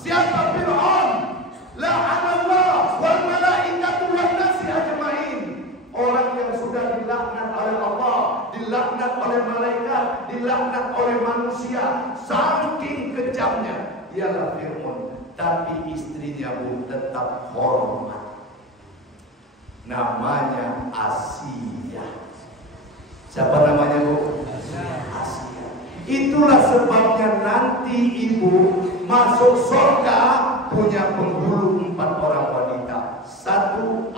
siapa Fir'aun? La'anallah wal malaikatu wan nasi ajmain. Orang yang sudah dilaknat oleh Allah, dilaknat oleh malaikat, dilaknat oleh manusia, saking kejamnya ialah Fir'aun. Tapi istrinya pun tetap hormat. Namanya Asia. Siapa namanya, Bu? Asia. Itulah sebabnya nanti ibu masuk surga punya penghulu 4 orang wanita. 1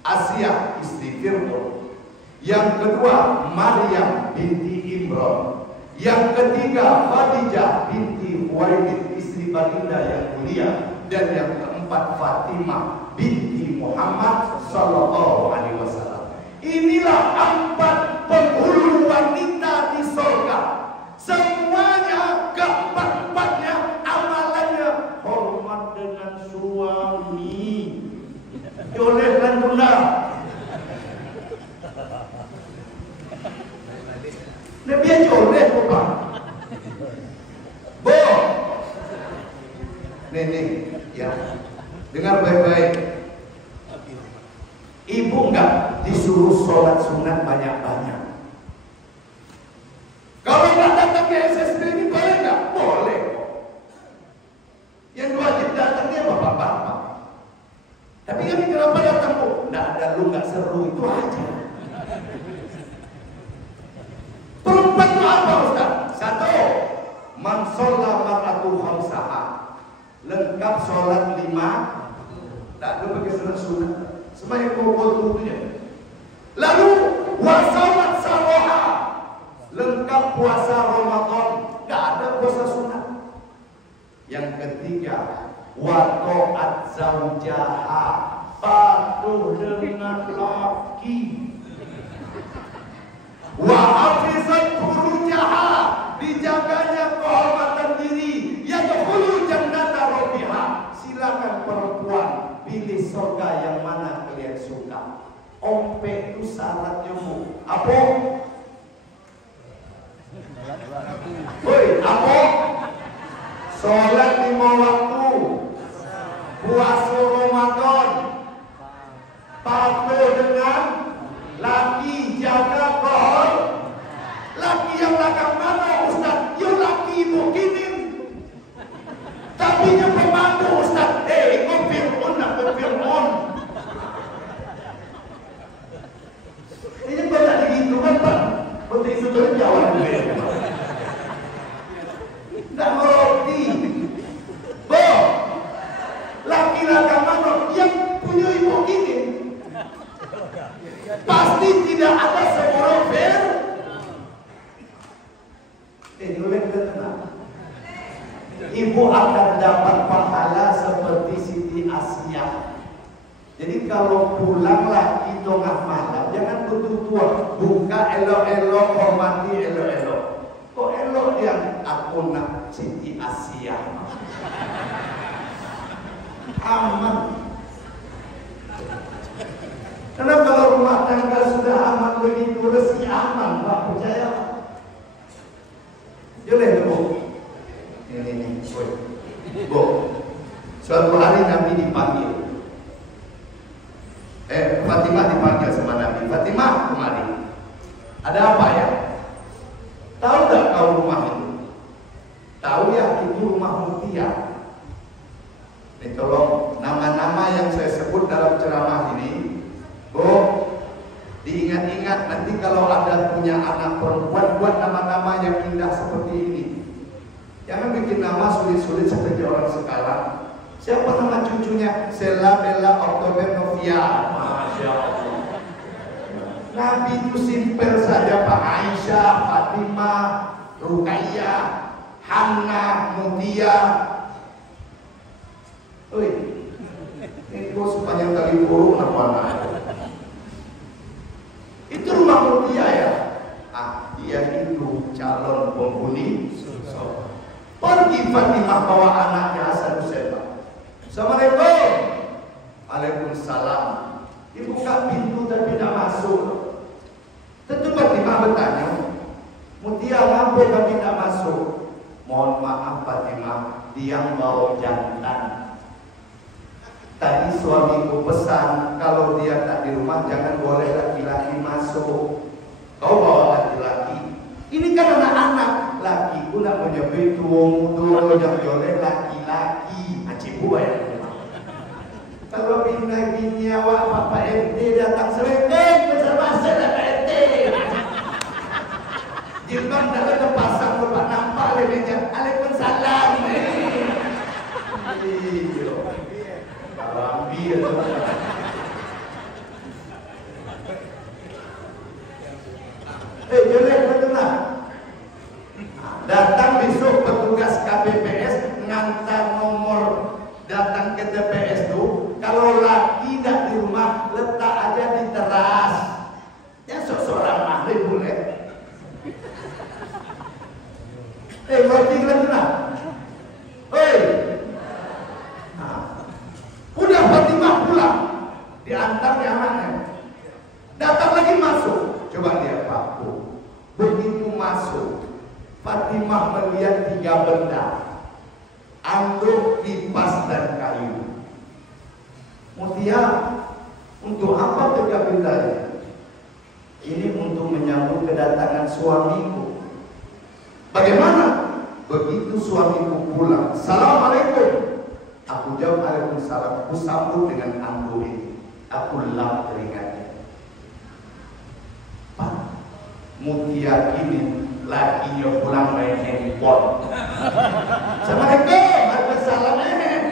Asia istri Fir'aun. Yang kedua Maryam binti Imran. Yang ketiga Khadijah binti Khuwailid istri baginda yang mulia. Dan yang keempat Fatimah binti Muhammad sallallahu alaihi wasallam. Inilah 4 penghulu wanita di surga. Semuanya keempat-empatnya amalannya hormat dengan suami. Olehkan bunda. Nabi aja oleh Pak. Bo. Nenek, ya. Dengar baik-baik. Ibu enggak disuruh sholat sunat banyak-banyak. Kalau nggak datang ke SSB ini boleh nggak? Boleh. Yang wajib datang dia bapak-bapak. Tapi kan kenapa datang bu? Nggak ada lu nggak seru itu aja. Perempuan itu apa Ustaz? 1. Man sholla mar'atu khamsaha. Lengkap sholat 5. Tak ada pakai sunat. Semuanya pokok tubuhnya. Lalu wasamat saroha. Lengkap puasa Ramadan. Tidak ada puasa sunat. Yang ketiga wa ta'at zaujaha. Patuh dengan laki. Wa hafizat furujaha. Dijaganya kehormatan diri. Yadkhulu jannata rabbiha. Silakan perempuan pilih surga yang mana kalian suka. Ompe itu syaratnya bu. Apa? Woi, apa? Sholat 5 waktu, puasa Ramadan, patuh dengan laki, jaga kehormatan. Laki yang belakang mana Ustaz? Ya laki ibu gini. Tapi yang pemandu Ustaz, Fir'aun. Ini banyak begitu kan Pak? Betul itu tuh jawab dulu. Tidak ngerti. Bo, laki-laki mana yang punya ibu gini? Pasti tidak ada seorang ini boleh kita tenang. Ibu akan dapat pahala seperti Siti Asia. Jadi kalau pulang lagi tengah malam, jangan tutup tua. Buka elok-elok, hormati elok-elok. Kok elok yang aku nak Siti Asia? Aman. Karena kalau rumah tangga sudah aman begitu, resi aman, Pak, percaya. Boleh bu. Ini, bu. Suatu hari Nabi dipanggil. Fatimah dipanggil sama Nabi. Fatimah, kemari. Ada apa ya? Tahu tak kau rumah itu? Tahu ya, itu rumah Mutia. Ini tolong nama-nama yang saya sebut dalam ceramah ini, bu, diingat-ingat nanti kalau ada punya anak perempuan, buat nama-nama yang indah seperti ini. Jangan bikin nama sulit-sulit seperti orang sekarang. Siapa nama cucunya? Sela Bella Oktober Novia. Masya Allah. Nabi itu simpel saja Pak. Aisyah, Fatimah, Ruqayyah, Hanna, Mutia. Ini kok sepanjang kali burung nama-nama. Itu rumah Mutia ya. Dia itu calon penghuni surga. Pergi Fatimah bawa anaknya Hasan Husain. Assalamualaikum. Waalaikumsalam. Dibuka pintu tapi tidak masuk. Tentu Fatimah bertanya, Mutia ngapa kami tidak masuk? Mohon maaf Fatimah, dia bawa jantan. Tadi suamiku pesan kalau dia tak di rumah jangan boleh laki-laki masuk. Kau bawa laki-laki. Ini kan anak-anak. Lakiku nak menyebut tuang yang boleh laki-laki. Acibu ya. Kalau bini awak Bapak RT datang selesai besar bahasa Pak RT. Dia Jelek benar. Datang besok petugas KPPS ngantar nomor datang ke TPS tuh. Kalau laki tidak di rumah, letak aja di teras. Ya seorang ahli boleh. Ngerti benar. Udah Fatimah pulang, diantar ke anaknya. Datang lagi masuk. Coba lihat Pak Bu. Begitu masuk, Fatimah melihat 3 benda. Anduk, kipas, dan kayu. Mutia, untuk apa 3 benda ini? Ini untuk menyambut kedatangan suamiku. Bagaimana? Begitu suamiku pulang, Assalamualaikum. Aku jawab Waalaikumsalam. Aku sambut dengan anduk ini. Aku lap teringatnya. Pak, Mutia ini lakinya pulang main handphone. Assalamualaikum, Waalaikumsalam.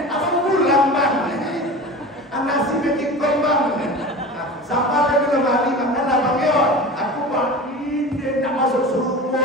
Aku pulang bang. Anak si bikin bang. Sampai lagi lemari makan apa keon? Aku bang ini tak masuk surga.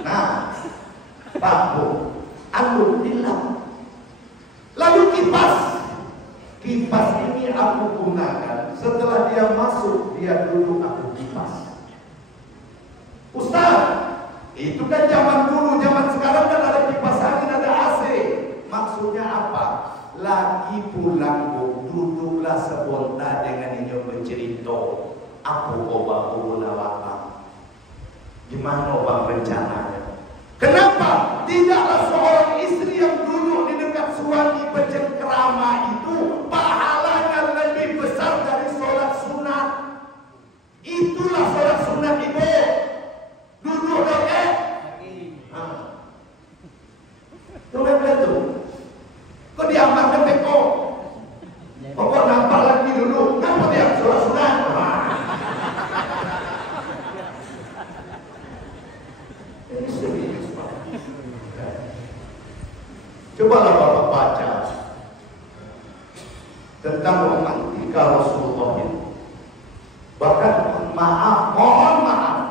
Nah, Pak Bu, alhamdulillah. Lalu kipas ini aku gunakan. Setelah dia masuk, dia duduk, aku kipas. Ustaz, itu kan zaman dulu, zaman sekarang kan ada kipas angin, ada AC. Maksudnya apa? Lagi pulang Bu, duduklah sebentar dengan ini bercerita. Aku coba nawaka. Gimana bang rencananya? Kenapa tidaklah seorang istri yang duduk di dekat suami bercengkrama itu pahalanya lebih besar dari sholat sunat? Itulah sholat sunat ibu. Duduk dong Tunggu betul. Kok diamalkan teko? Pokok nampak lagi dulu. Kenapa dia sholat sunat? Cobalah Bapak baca tentang romantika Rasulullah ini. Bahkan mohon maaf,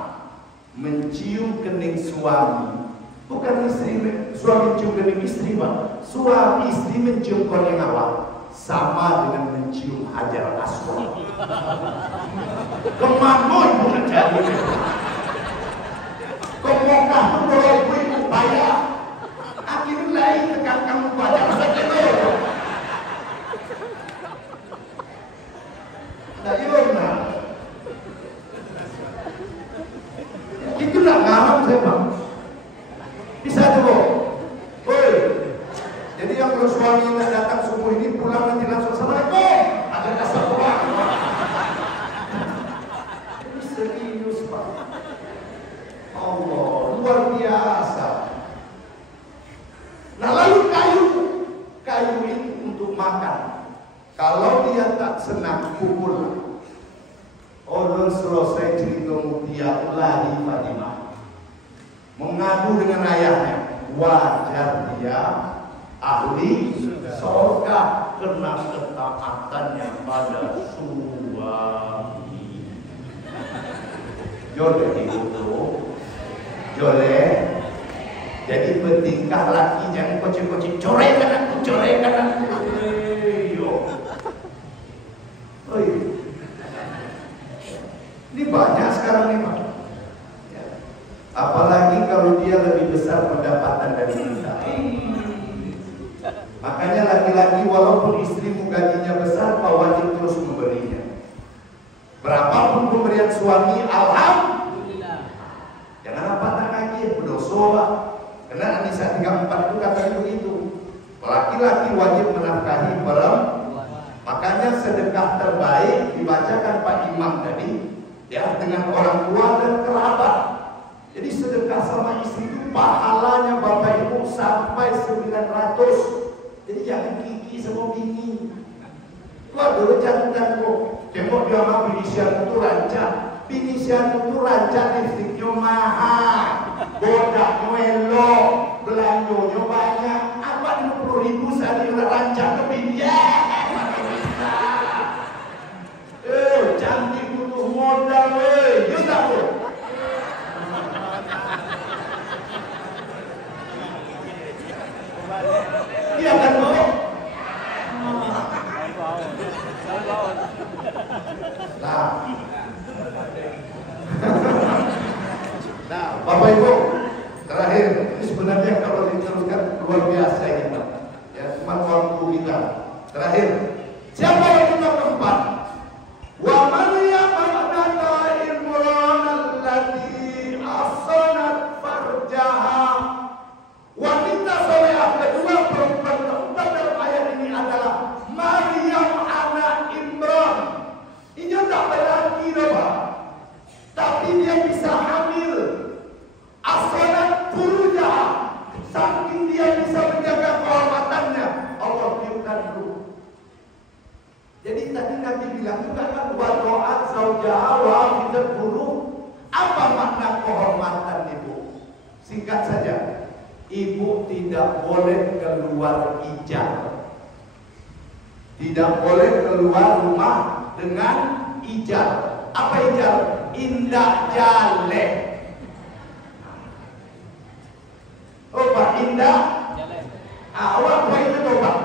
mencium kening suami. Bukan istri, suami mencium kening istri, Pak. Suami istri mencium kening awak sama dengan mencium Hajar Aswad. Kemana ibu mencari? Kemana boleh ibu bayar? Akhirnya lain tekan kamu baca saja dulu. Dayona. Itulah ngaram saya bang. Bisa dulu. Woi. Jadi yang kalau suami tidak datang subuh ini pulang nanti langsung Assalamualaikum. Ada kasar pulang. Ini serius Pak. Allah luar biasa. Nah lalu kayu itu untuk makan. Kalau dia tak senang pukul. Orang selesai cerita Mutia lari Fatimah. Mengadu dengan ayahnya. Wajar dia ahli surga karena ketaatannya pada suami. Joleh itu, joleh. Jadi bertingkah laki jangan kocik-kocik, corekan aku. Ini banyak sekarang nih Pak. Ya. Apalagi kalau dia lebih besar pendapatan dari kita. Makanya laki-laki walaupun istrimu gajinya besar, kau wajib terus memberinya. Berapapun pemberian suami, alhamdulillah. Jangan apa tak lagi, berdosa Pak. Karena An-Nisa 34 itu kata begitu. Laki-laki wajib menafkahi perempuan. Makanya Makanya sedekah terbaik dibacakan Pak Imam tadi, ya, dengan orang tua dan kerabat. Jadi sedekah sama istri itu pahalanya Bapak Ibu sampai 900. Jadi jangan kiki sama bini. Waduh, jantan kok. Tengok dia sama binisian itu rancak. Binisian itu rancak listriknya mahal. Bodaknya elok. Belanjonya banyak. Apa 50.000 sehari udah rancak ke bini? Cantik butuh modal, weh. Ya tak, bro? Iya kan, bro? Nah, Bapak Ibu, terakhir, ini sebenarnya kalau diteruskan luar biasa ini, Pak. Ya, cuma waktu kita. Terakhir, siapa yang kita keempat? Wa Maryam ibnata Imran allati ahsanat farjaha. Wanita solehah kedua, perempuan keempat dalam ayat ini adalah Maryam anak Imran. Ini tak berarti, Pak. Tapi dia bisa hamil. Ahsanat farjaha. Saking dia bisa menjaga kehormatannya, Allah tiupkan dulu. Jadi tadi Nabi bilang juga kan wadoat zaujaha wa fitur buruh. Apa makna kehormatan ibu? Singkat saja, ibu tidak boleh keluar ijab. Tidak boleh keluar rumah dengan ijab. Apa ijab? Indah jale. Oh Pak, indah awak apa itu tuh Pak?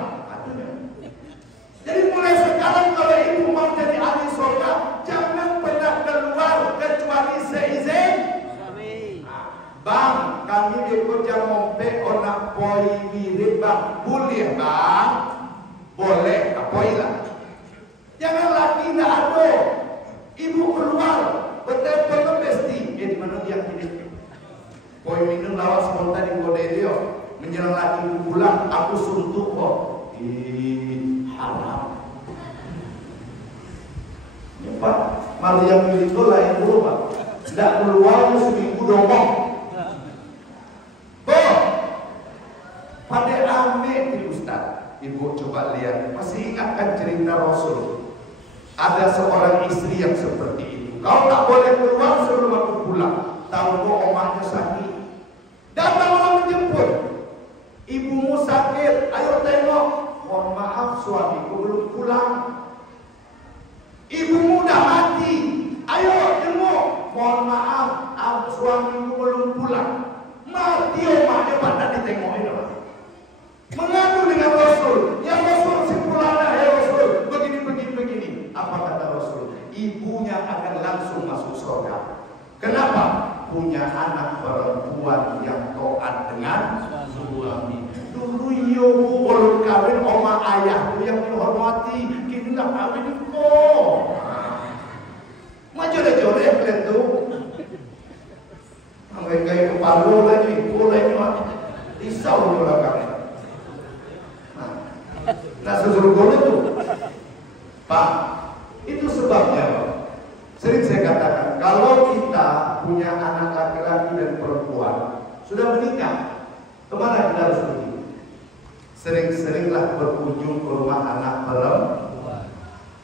Jadi mulai sekarang kalau ibu mau jadi ahli surga, jangan pernah keluar kecuali seizin. Bang, kami bekerja mompe onak poi mirip bang. Boleh bang? Boleh, apoilah. Jangan lagi nak ada. Ibu keluar, betul-betul mesti. Di mana dia kini? Poi minum lawas spontan di kode dia. Menjelang lagi pulang, aku suntuk kok. Haram. Ya, Pak, Maryam itu lain dulu Pak. Tidak keluar seminggu domong. Pada ame di Ustaz. Ibu coba lihat. Masih ingatkan cerita Rasul? Ada seorang istri yang seperti itu. Kau tak boleh keluar sebelum aku pulang. Tahu kok omahnya sakit. Datang orang menjemput. Ibumu sakit. Ayo tengok. Mohon maaf suamiku belum pulang. Ibumu dah mati. Ayo jenguk. Mohon maaf suamiku belum pulang. Mati omaknya pada ditengokin orang. Mengadu dengan Rasul. Ya Rasul simpulannya ya Rasul. Begini. Apa kata Rasul? Ibunya akan langsung masuk surga. Kenapa? Punya anak perempuan yang taat dengan suami. Dulu iyo belum kawin oma ayahku yang dihormati, kini nak kawin kok. Macam jore kalian tu. Angkai kayak kepala lagi, boleh ni risau orang kami. Nah sesuruh itu, Pak, itu sebabnya Pak. Sering saya katakan, kalau kita punya anak laki-laki dan perempuan sudah menikah, kemana kita harus pergi? Sering-seringlah berkunjung ke rumah anak perempuan.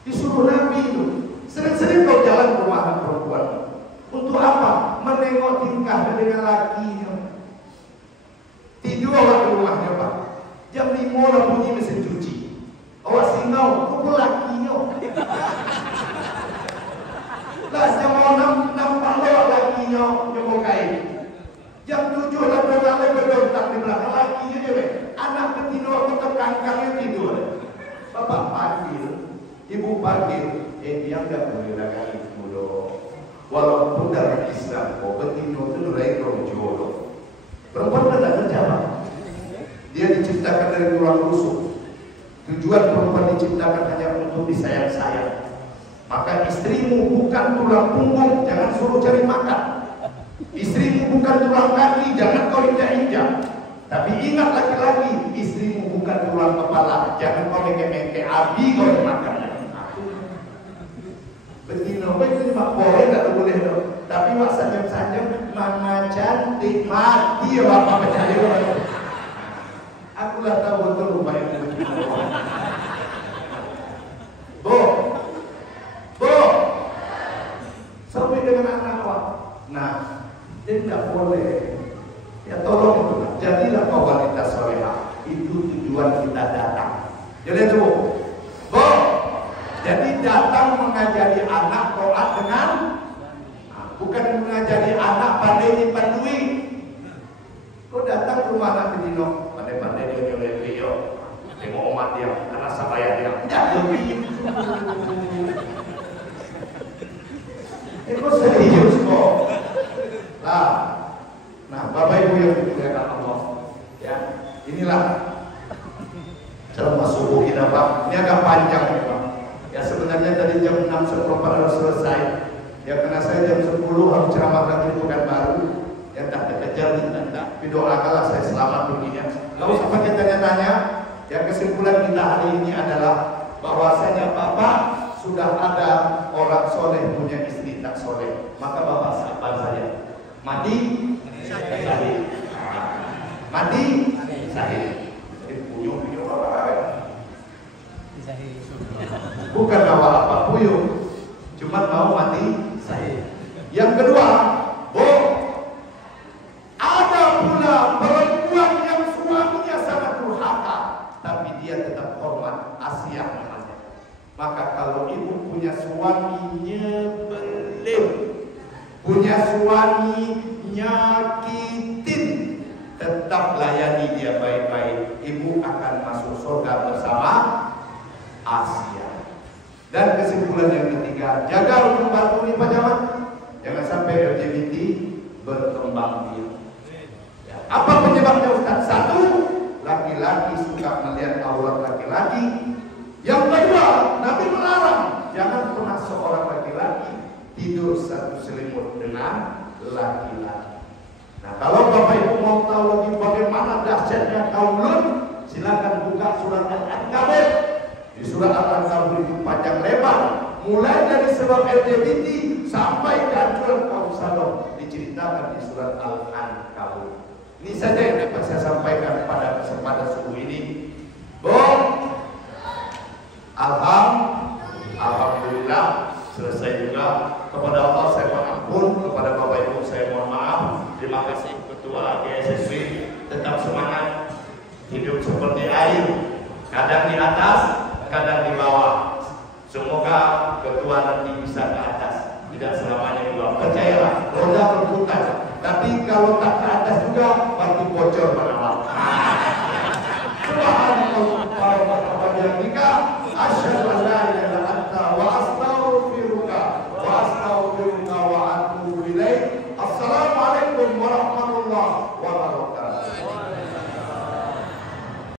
Disuruh Nabi itu, sering-sering kau jalan ke rumah anak perempuan. Untuk apa? Menengok tingkah dengan lakinya. Tidur di rumahnya Pak. Jam 5 lah bunyi mesin cuci. Awak singau, pukul lakinya. Lah jam 6 nampak lewat lakinya nyemur kain. Jam 7 lah berlalu berdontak di belakang lakinya je. Anak ketidur atau kangkangnya tidur. Bapak panggil, ibu panggil, dia enggak boleh lagi bodoh. Walaupun dalam Islam, betina itu nilai kaum jodoh. Perempuan kan tak kerja Pak. Dia diciptakan dari tulang rusuk. Tujuan perempuan diciptakan hanya untuk disayang-sayang. Maka istrimu bukan tulang punggung, jangan suruh cari makan. Istrimu bukan tulang kaki, jangan kau injak-injak. Tapi ingat laki-laki, istrimu bukan tulang kepala, jangan kau mengke-mengke abi kau dimakan. Begini, itu cuma boleh nggak boleh dong. Tapi wak sanjang-sanjang mama cantik mati ya bapak percaya. Aku lah tahu betul rumah itu begini. Bu, sampai dengan anak awak. Nah, dia tidak boleh. Ya tolong itu, jadilah kau wanita soleha. Itu tujuan kita datang. Jadi itu, Bu. Jadi datang mengajari anak doa dengan, bukan mengajari anak pandai nyimpan duit. Kau datang ke rumah anak bedino, pandai-pandai dia nyoleh beliau. Tengok omat dia, anak sabaya dia. Tidak lebih. Itu serius kok. Lah, nah Bapak Ibu yang dimuliakan Allah, ya inilah ceramah subuh kita Pak. Ini agak panjang ya Pak. Ya sebenarnya dari jam 6.15 harus selesai. Ya karena saya jam 10 harus ceramah lagi bukan baru. Ya tak kekejar tidak. Doakanlah saya selamat begini. Kalau sampai kita tanya-tanya, ya kesimpulan kita hari ini adalah bahwasanya Bapak sudah ada orang soleh punya istri tak soleh, maka Bapak sabar saja. Mati sahih. Mati sahih. Puyuh bukan awal apa puyuh, cuma mau mati sahih. Yang kedua, Bu, ada pula perempuan yang suaminya sangat durhaka, tapi dia tetap hormat, Asia namanya. Maka kalau ibu punya suami nyebelin, punya suami nyakitin, tetap layani dia baik-baik. Ibu akan masuk surga bersama Asia. Dan kesimpulan yang ketiga, jaga hukum batu ini Pak Jaman. Jangan sampai LGBT berkembang biak. Ya. Apa penyebabnya Ustaz? Satu, laki-laki suka melihat aurat laki-laki. Yang kedua, Nabi melarang jangan pernah seorang laki-laki tidur satu selimut dengan laki-laki. Nah, kalau Bapak Ibu mau tahu lagi bagaimana dahsyatnya kaulun, silakan buka surat Al-Ankabut. Di surat Al-Ankabut itu panjang lebar, mulai dari sebab LGBT sampai kehancuran kaum Sodom diceritakan di surat Al-Ankabut. Ini saja yang dapat saya sampaikan pada kesempatan subuh ini. Alhamdulillah selesai juga. Kepada Allah saya mengampun, kepada Bapak Ibu saya mohon maaf. Terima kasih Ketua GSSB, tetap semangat, hidup seperti air, kadang di atas, kadang di bawah. Semoga Ketua nanti bisa ke atas, tidak selamanya di bawah. Percayalah, roda berputar, tapi kalau tak